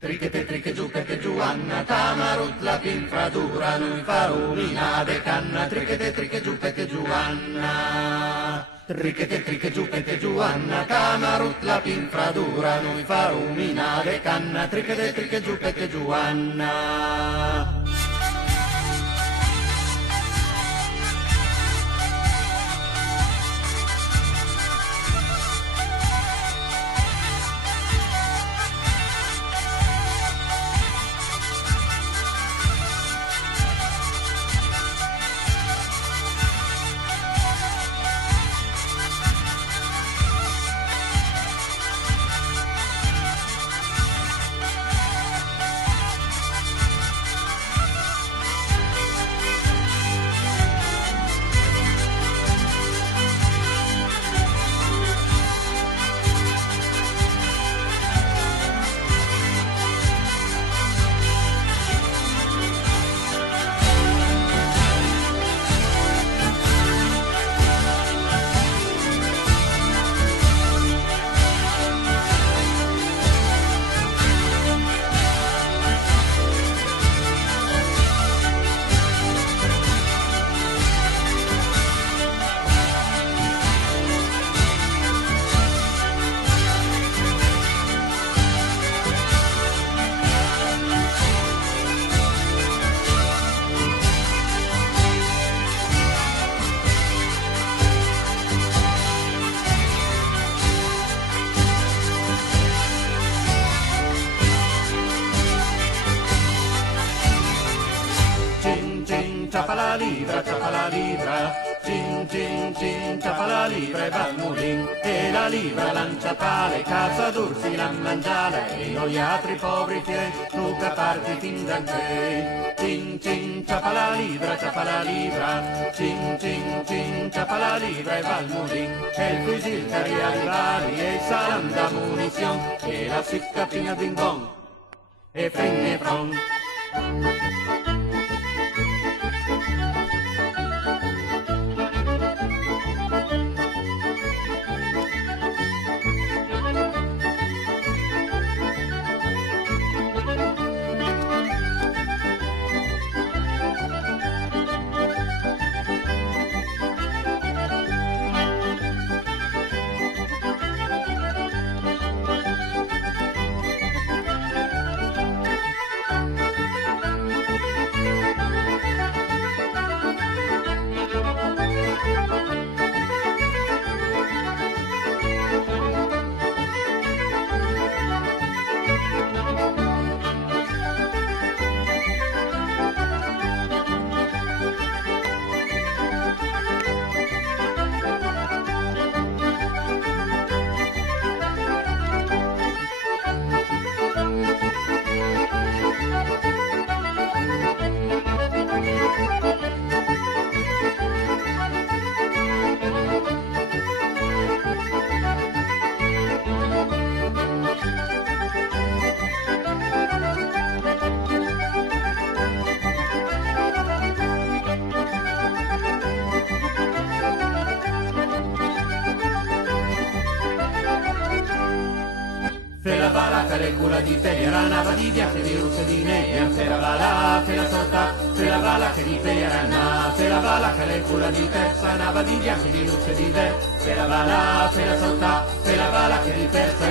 Trichete triche giù perché Giovanna Tamarut la pinfradura noi farumina de canna trichete triche giù perché Giovanna trichete triche giù perché Giovanna Tamarut la pinfradura noi farumina de canna trichete triche giù perché Giovanna. Ciappa la libra, cin cin cin, ciappa la libra e va al mulin, e la libra lancia pale, casa d'ursi la mangiala, e noi altri poveri fiei, tu caparti fin d'anche. Cin cin, ciappa la libra, cin cin cin, ciappa la libra e va al mulin, e il fusil caria i vari, e il salam da munizion, e la sicca fina din bon, e frenne fron. Fele cura di te, era una vadidia che di russe di neia, fe la vala, fe la sota, fe la vala che di te era una, fe la vala che le cura di terza, una vadidia che di russe di te, fe la vala, fe la sota, fe la vala che di terza